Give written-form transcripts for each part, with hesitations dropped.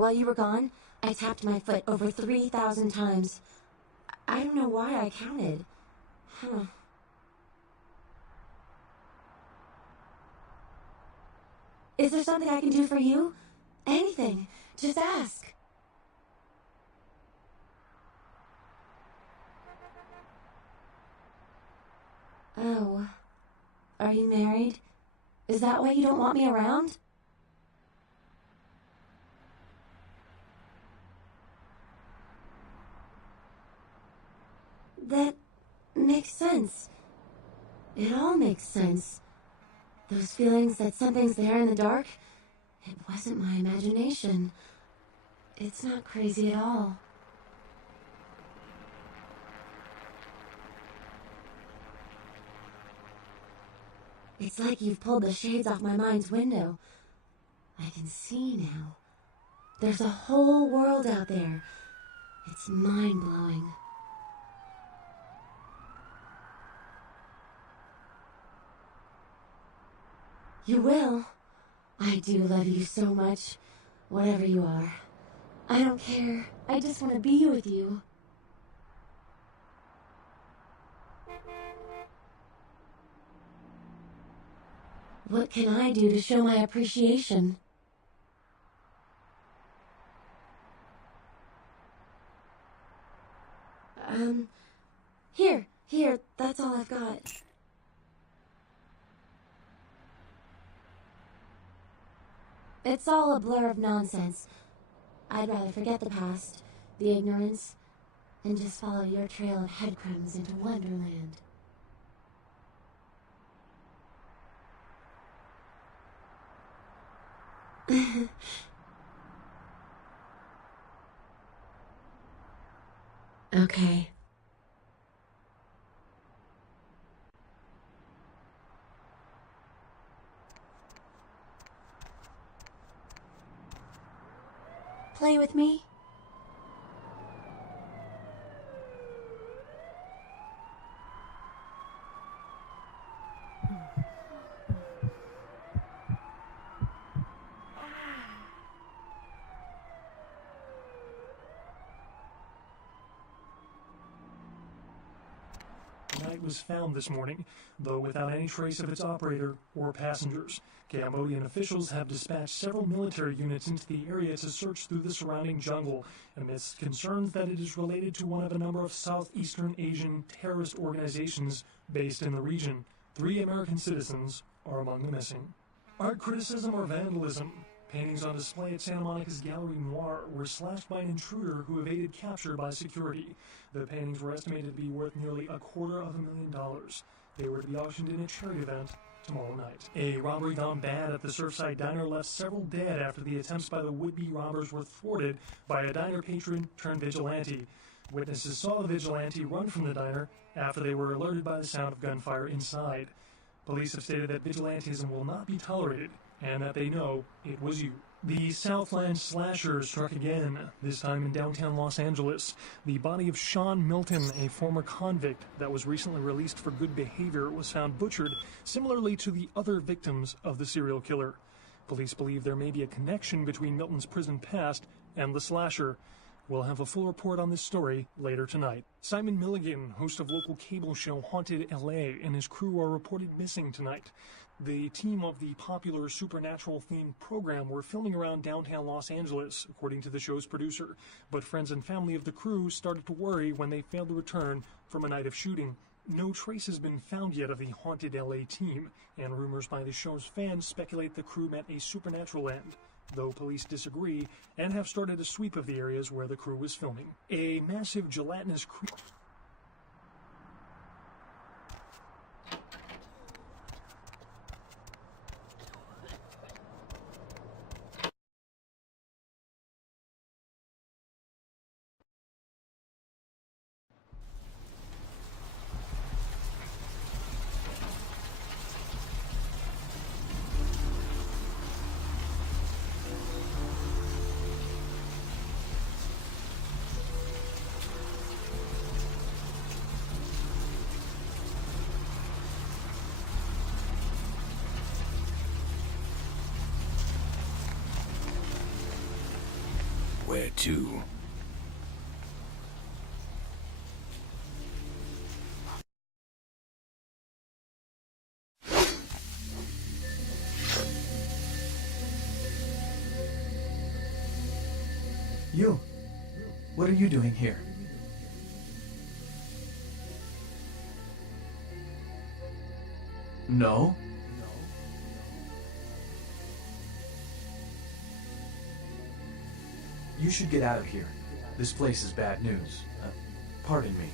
While you were gone, I tapped my foot over 3,000 times. I don't know why I counted. Huh. Is there something I can do for you? Anything. Just ask. Oh. Are you married? Is that why you don't want me around? That makes sense. It all makes sense. Those feelings that something's there in the dark, it wasn't my imagination. It's not crazy at all. It's like you've pulled the shades off my mind's window. I can see now. There's a whole world out there. It's mind-blowing. You will. I do love you so much, whatever you are. I don't care. I just want to be with you. What can I do to show my appreciation? Here, that's all I've got. It's all a blur of nonsense. I'd rather forget the past, the ignorance, and just follow your trail of headcrumbs into Wonderland. Okay. Play with me? Night was found this morning, though without any trace of its operator or passengers. Cambodian officials have dispatched several military units into the area to search through the surrounding jungle, amidst concerns that it is related to one of a number of Southeastern Asian terrorist organizations based in the region. 3 American citizens are among the missing. Art criticism or vandalism? Paintings on display at Santa Monica's Gallery Noir were slashed by an intruder who evaded capture by security. The paintings were estimated to be worth nearly $250,000. They were to be auctioned in a charity event tomorrow night. A robbery gone bad at the Surfside Diner left several dead after the attempts by the would-be robbers were thwarted by a diner patron turned vigilante. Witnesses saw the vigilante run from the diner after they were alerted by the sound of gunfire inside. Police have stated that vigilantism will not be tolerated, and that they know it was you. The Southland slasher struck again, this time in downtown Los Angeles. The body of Sean Milton, a former convict that was recently released for good behavior, was found butchered, similarly to the other victims of the serial killer. Police believe there may be a connection between Milton's prison past and the slasher. We'll have a full report on this story later tonight. Simon Milligan, host of local cable show Haunted LA, and his crew are reported missing tonight. The team of the popular supernatural-themed program were filming around downtown Los Angeles, according to the show's producer. But friends and family of the crew started to worry when they failed to return from a night of shooting. No trace has been found yet of the Haunted LA team, and rumors by the show's fans speculate the crew met a supernatural end, though police disagree and have started a sweep of the areas where the crew was filming. A massive gelatinous creature. Where to? You! What are you doing here? No? You should get out of here. This place is bad news. Pardon me.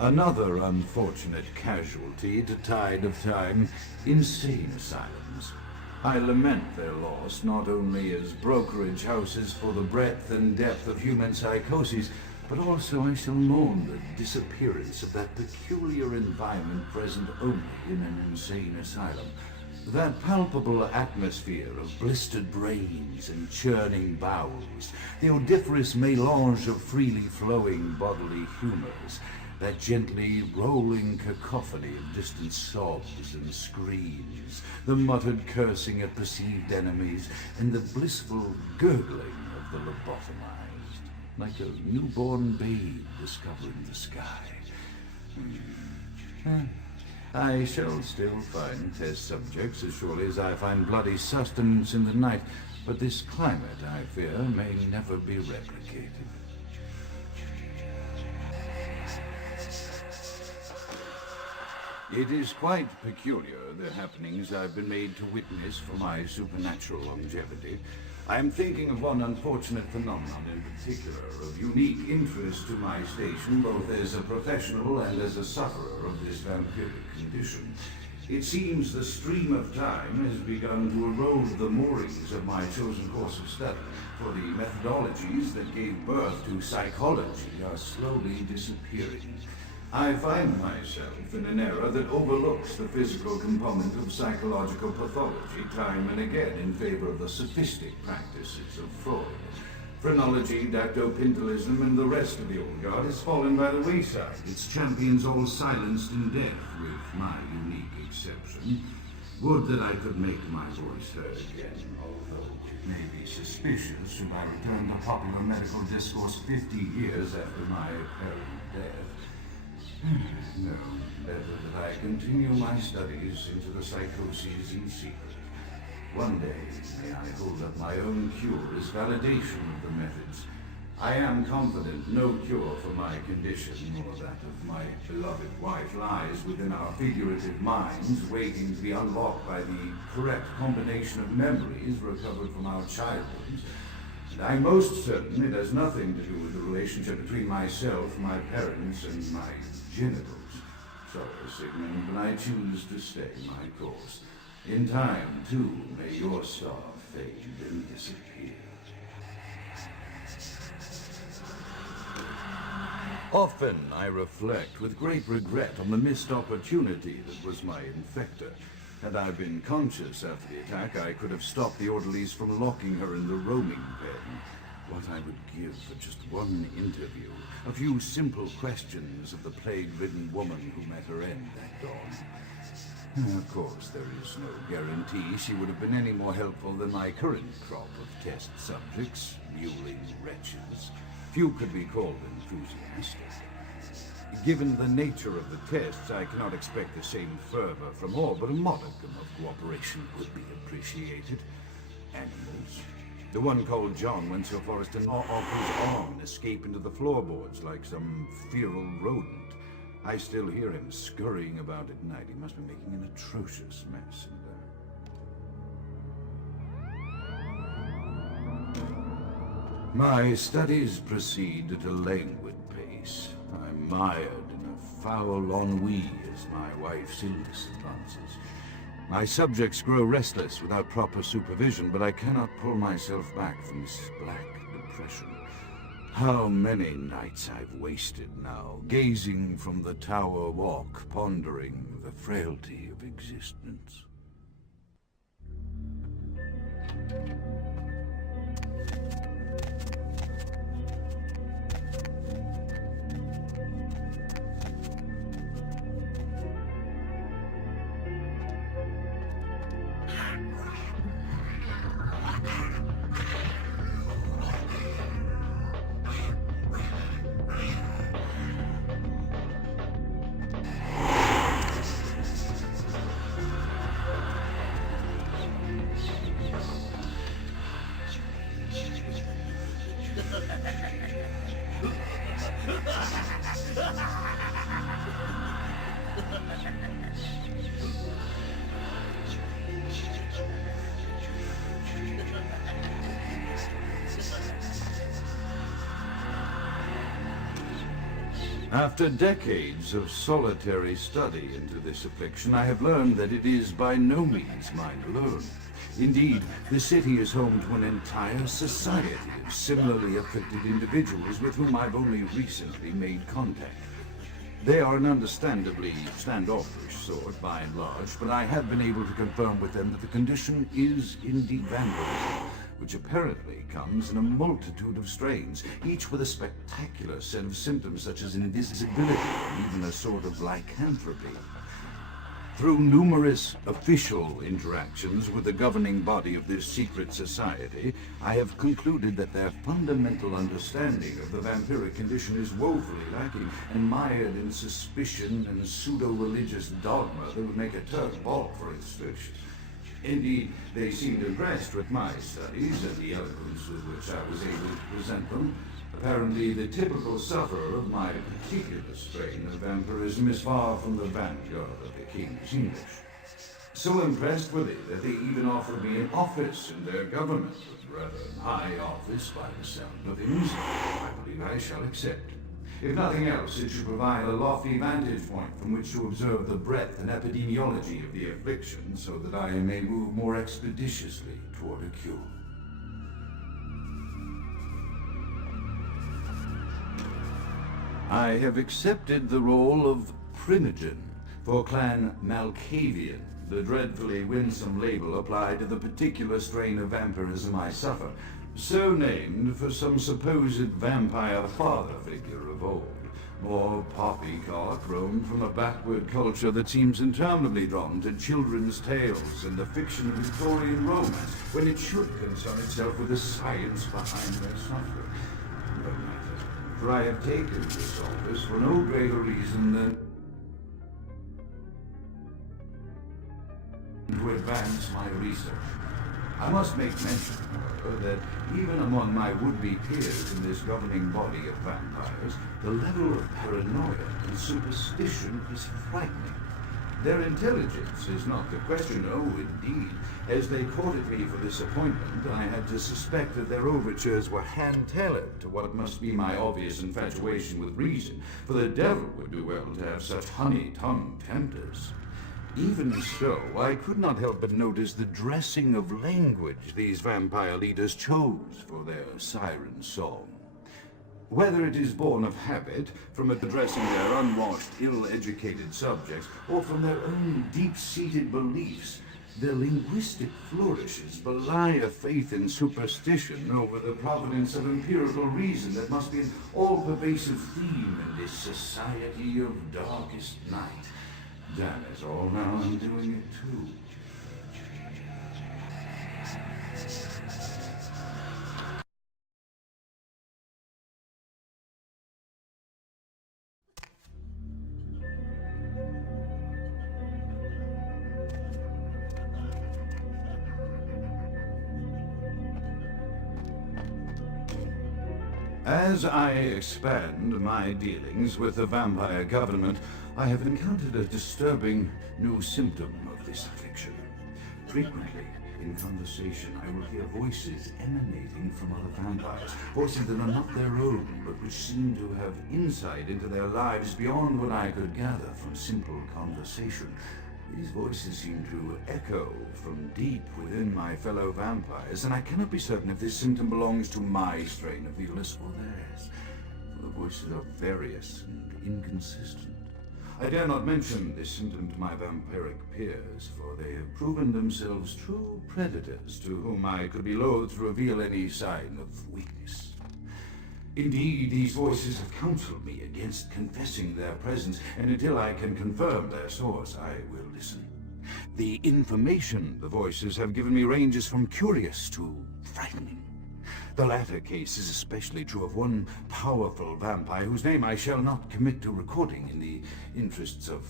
Another unfortunate casualty to tide of time, insane asylums. I lament their loss not only as brokerage houses for the breadth and depth of human psychoses, but also I shall mourn the disappearance of that peculiar environment present only in an insane asylum. That palpable atmosphere of blistered brains and churning bowels, the odoriferous melange of freely flowing bodily humors, that gently rolling cacophony of distant sobs and screams, the muttered cursing at perceived enemies, and the blissful gurgling of the lobotomized, like a newborn babe discovering the sky. I shall still find test subjects as surely as I find bloody sustenance in the night, but this climate, I fear, may never be replicated. It is quite peculiar, the happenings I've been made to witness for my supernatural longevity. I am thinking of one unfortunate phenomenon in particular, of unique interest to my station, both as a professional and as a sufferer of this vampiric condition. It seems the stream of time has begun to erode the moorings of my chosen course of study, for the methodologies that gave birth to psychology are slowly disappearing. I find myself in an era that overlooks the physical component of psychological pathology time and again in favor of the sophistic practices of Freud. Phrenology, dactopintilism, and the rest of the old guard has fallen by the wayside, its champions all silenced and deaf, with my unique exception. Would that I could make my voice heard again, although it may be suspicious should I return to popular medical discourse 50 years after my apparent death. No, better that I continue my studies into the psychoses in secret. One day, may I hold up my own cure as validation of the methods. I am confident no cure for my condition, or that of my beloved wife, lies within our figurative minds, waiting to be unlocked by the correct combination of memories recovered from our childhoods. I'm most certain it has nothing to do with the relationship between myself, my parents, and my genitals. Sorry, Sigmund, but I choose to stay my course. In time, too, may your star fade and disappear. Often I reflect with great regret on the missed opportunity that was my infector. Had I been conscious after the attack, I could have stopped the orderlies from locking her in the roaming pen. what I would give for just one interview. A few simple questions of the plague-ridden woman who met her end that dawn. Of course, there is no guarantee she would have been any more helpful than my current crop of test subjects, mewling wretches. Few could be called enthusiastic. Given the nature of the tests, I cannot expect the same fervor from all, but a modicum of cooperation would be appreciated. Animals. The one called John went so far as to gnaw off his arm and escape into the floorboards like some feral rodent. I still hear him scurrying about at night. He must be making an atrocious mess. My studies proceed at a languid pace. I'm mired in a foul ennui as my wife's illness advances. My subjects grow restless without proper supervision, but I cannot pull myself back from this black depression. How many nights I've wasted now, gazing from the tower walk, pondering the frailty of existence. After decades of solitary study into this affliction, I have learned that it is by no means mine alone. Indeed, the city is home to an entire society of similarly afflicted individuals with whom I've only recently made contact. They are an understandably standoffish sort, by and large, but I have been able to confirm with them that the condition is indeed vampirism, which apparently comes in a multitude of strains, each with a spectacular set of symptoms such as invisibility and even a sort of lycanthropy. Through numerous official interactions with the governing body of this secret society, I have concluded that their fundamental understanding of the vampiric condition is woefully lacking and mired in suspicion and pseudo-religious dogma that would make a Turk balk for its fish. Indeed, they seemed impressed with my studies and the eloquence with which I was able to present them. Apparently, the typical sufferer of my particular strain of vampirism is far from the vanguard of the King's English. So impressed were they that they even offered me an office in their government, a rather high office by the sound of things. I believe I shall accept. If nothing else, it should provide a lofty vantage point from which to observe the breadth and epidemiology of the affliction, so that I may move more expeditiously toward a cure. I have accepted the role of Primogen for Clan Malkavian, the dreadfully winsome label applied to the particular strain of vampirism I suffer, so named for some supposed vampire father figure of old, more poppycock grown from a backward culture that seems interminably drawn to children's tales and the fiction of Victorian romance, when it should concern itself with the science behind their suffering. No matter, for I have taken this office for no greater reason than to advance my research. I must make mention, however, that even among my would-be peers in this governing body of vampires, the level of paranoia and superstition is frightening. Their intelligence is not the question, oh indeed. As they courted me for this appointment, I had to suspect that their overtures were hand-tailored to what must be my obvious infatuation with reason, for the devil would do well to have such honey-tongued tempters. Even so, I could not help but notice the dressing of language these vampire leaders chose for their siren song. Whether it is born of habit, from addressing their unwashed, ill-educated subjects, or from their own deep-seated beliefs, Their linguistic flourishes belie a faith in superstition over the providence of empirical reason that must be an all-pervasive theme in this society of darkest night. Damn it all, now I'm doing it too. As I expand my dealings with the vampire government, I have encountered a disturbing new symptom of this affliction. Frequently, in conversation, I will hear voices emanating from other vampires, voices that are not their own, but which seem to have insight into their lives beyond what I could gather from simple conversation. These voices seem to echo from deep within my fellow vampires, and I cannot be certain if this symptom belongs to my strain of the illness or theirs, for the voices are various and inconsistent. I dare not mention this symptom to my vampiric peers, for they have proven themselves true predators to whom I could be loath to reveal any sign of weakness. Indeed, these voices have counseled me against confessing their presence, and until I can confirm their source, I will listen. The information the voices have given me ranges from curious to frightening. The latter case is especially true of one powerful vampire whose name I shall not commit to recording in the interests of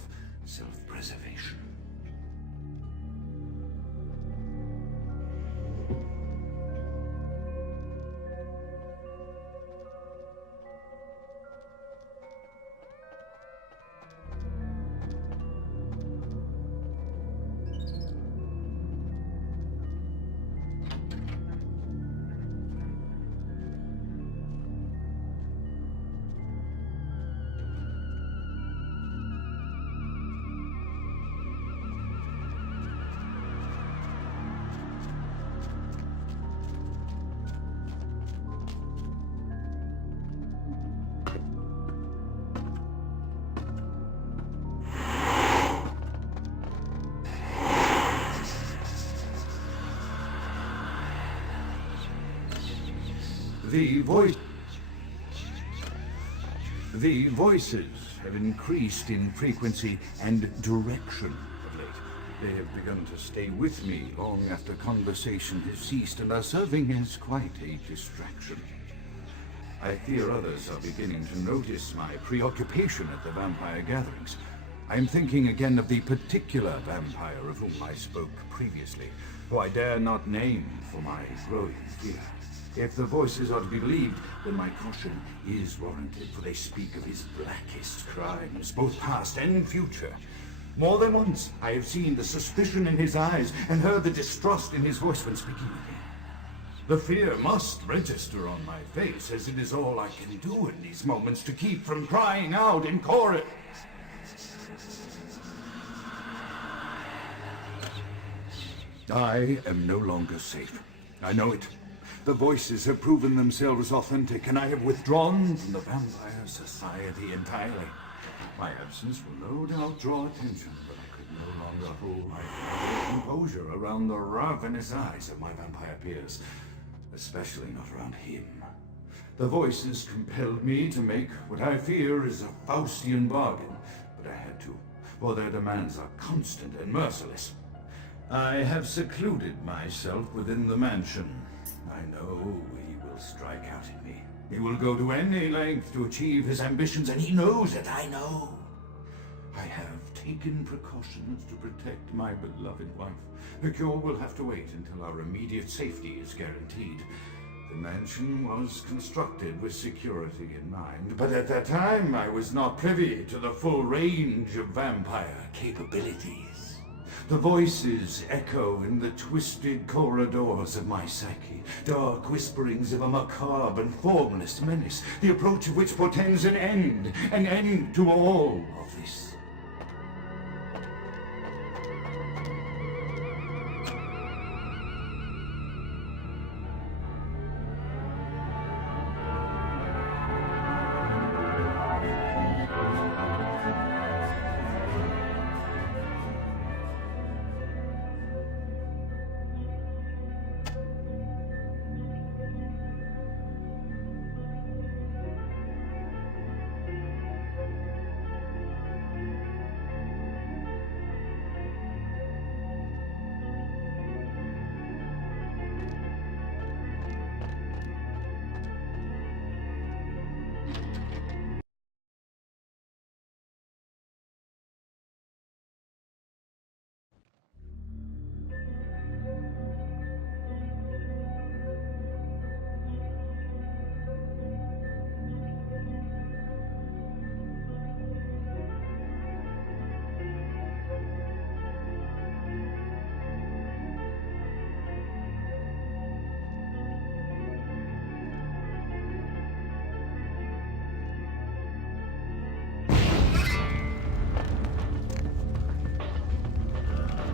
self-preservation. The voices have increased in frequency and direction of late. They have begun to stay with me long after conversation has ceased and are serving as quite a distraction. I fear others are beginning to notice my preoccupation at the vampire gatherings. I am thinking again of the particular vampire of whom I spoke previously, who I dare not name for my growing fear. If the voices are to be believed, then my caution is warranted, for they speak of his blackest crimes, both past and future. More than once, I have seen the suspicion in his eyes and heard the distrust in his voice when speaking with me. The fear must register on my face, as it is all I can do in these moments to keep from crying out in chorus. I am no longer safe. I know it. The voices have proven themselves authentic, and I have withdrawn from the Vampire Society entirely. My absence will no doubt draw attention, but I could no longer hold my composure around the ravenous eyes of my vampire peers, especially not around him. The voices compelled me to make what I fear is a Faustian bargain, but I had to, for their demands are constant and merciless. I have secluded myself within the mansion. I know he will strike out at me. He will go to any length to achieve his ambitions, and he knows it, I know. I have taken precautions to protect my beloved wife. The cure will have to wait until our immediate safety is guaranteed. The mansion was constructed with security in mind, but at that time I was not privy to the full range of vampire capabilities. The voices echo in the twisted corridors of my psyche, dark whisperings of a macabre and formless menace, the approach of which portends an end to all of this.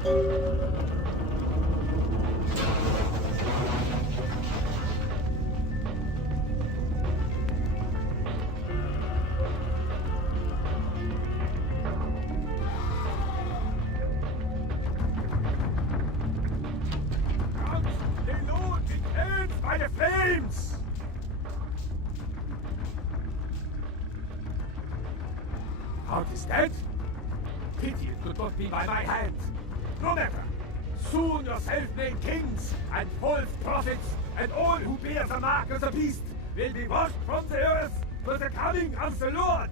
By the flames! How is that? Pity it could not be by my hand. No matter. Soon your self-made kings and false prophets and all who bear the mark of the beast will be washed from the earth for the coming of the Lord.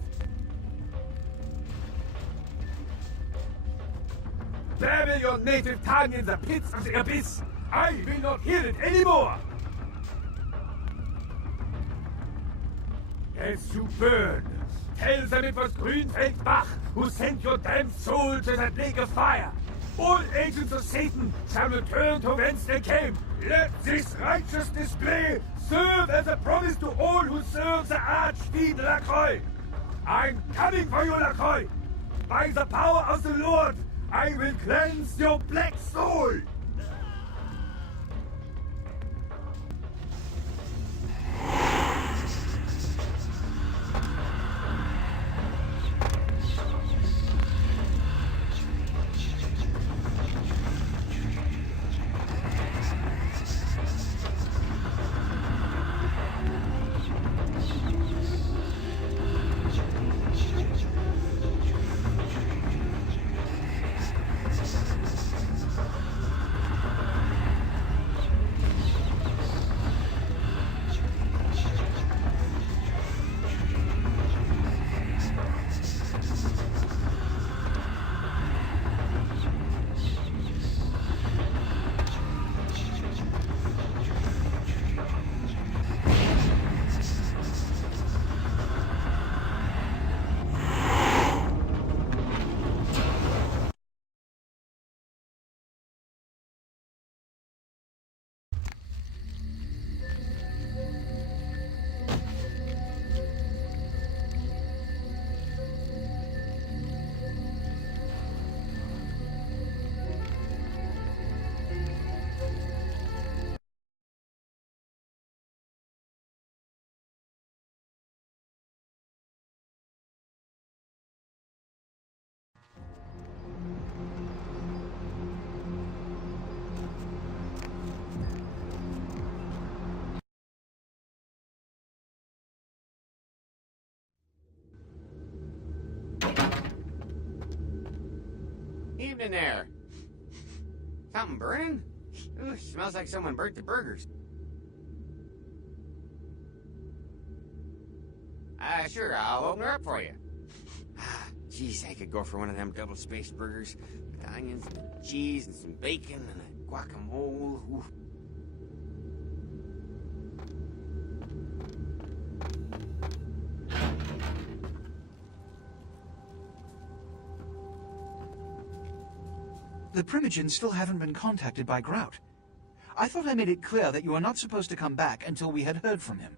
Babble your native tongue in the pits of the abyss. I will not hear it anymore. As you burn, tell them it was Grünfeldbach who sent your damned soul to that lake of fire. All agents of Satan shall return to whence they came. Let this righteous display serve as a promise to all who serve the Archfiend Lacroix. I'm coming for you, Lacroix. By the power of the Lord, I will cleanse your black soul. Evening there. Something burning? Ooh, smells like someone burnt the burgers. Sure, I'll open her up for you. Jeez, I could go for one of them double-spaced burgers with onions and cheese and some bacon and a guacamole. Ooh. The Primogens still haven't been contacted by Grout. I thought I made it clear that you are not supposed to come back until we had heard from him.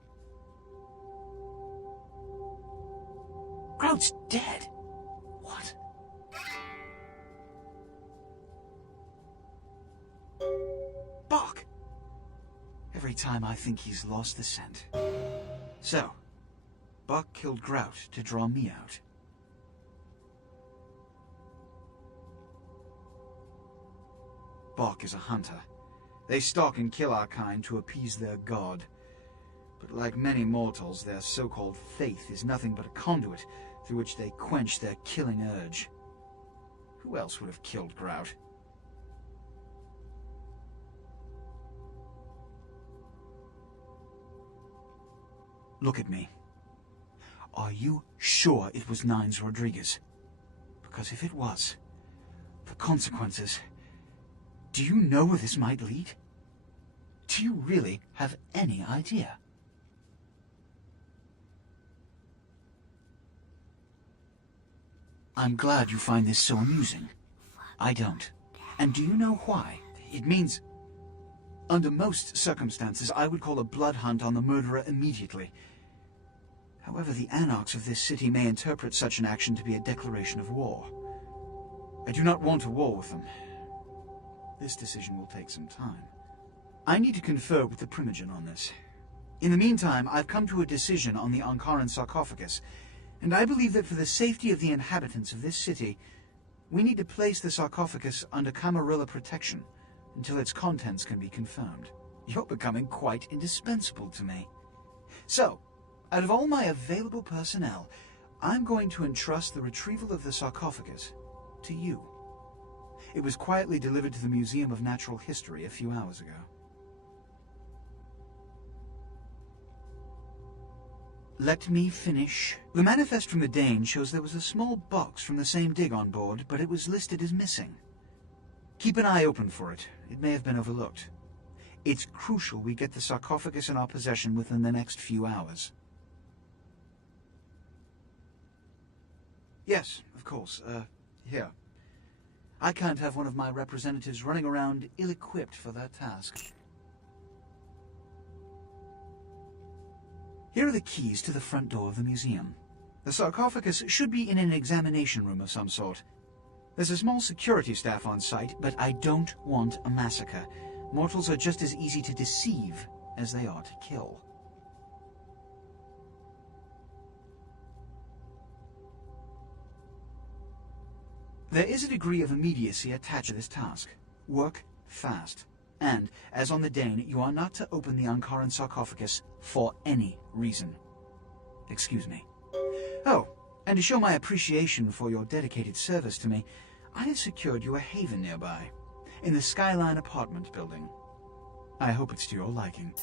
Grout's dead? What? Bach! Every time I think he's lost the scent. So, Bach killed Grout to draw me out. Bach is a hunter. They stalk and kill our kind to appease their god. But like many mortals, their so-called faith is nothing but a conduit through which they quench their killing urge. Who else would have killed Grout? Look at me. Are you sure it was Nines Rodriguez? Because if it was, the consequences... Do you know where this might lead? Do you really have any idea? I'm glad you find this so amusing. I don't. And do you know why? It means... Under most circumstances, I would call a blood hunt on the murderer immediately. However, the anarchs of this city may interpret such an action to be a declaration of war. I do not want a war with them. this decision will take some time. I need to confer with the Primogen on this. In the meantime, I've come to a decision on the Ankaran sarcophagus, and I believe that for the safety of the inhabitants of this city, we need to place the sarcophagus under Camarilla protection until its contents can be confirmed. You're becoming quite indispensable to me. So, out of all my available personnel, I'm going to entrust the retrieval of the sarcophagus to you. It was quietly delivered to the Museum of Natural History a few hours ago. Let me finish. The manifest from the Dane shows there was a small box from the same dig on board, but it was listed as missing. Keep an eye open for it. It may have been overlooked. It's crucial we get the sarcophagus in our possession within the next few hours. Yes, of course. Here. I can't have one of my representatives running around ill-equipped for that task. Here are the keys to the front door of the museum. The sarcophagus should be in an examination room of some sort. There's a small security staff on site, but I don't want a massacre. Mortals are just as easy to deceive as they are to kill. There is a degree of immediacy attached to this task. Work fast. And, as on the Dane, you are not to open the Ankaran sarcophagus for any reason. Excuse me. Oh, and to show my appreciation for your dedicated service to me, I have secured you a haven nearby, in the Skyeline apartment building. I hope it's to your liking.